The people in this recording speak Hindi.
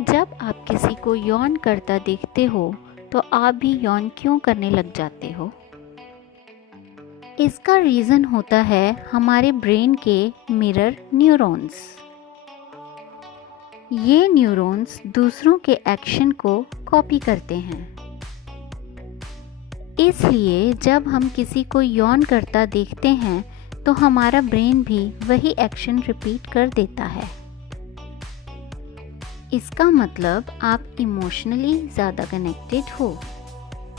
जब आप किसी को यौन करता देखते हो तो आप भी यौन क्यों करने लग जाते हो? इसका रीज़न होता है हमारे ब्रेन के मिरर न्यूरॉन्स। ये न्यूरॉन्स दूसरों के एक्शन को कॉपी करते हैं। इसलिए जब हम किसी को यौन करता देखते हैं तो हमारा ब्रेन भी वही एक्शन रिपीट कर देता है। इसका मतलब आप इमोशनली ज़्यादा कनेक्टेड हो।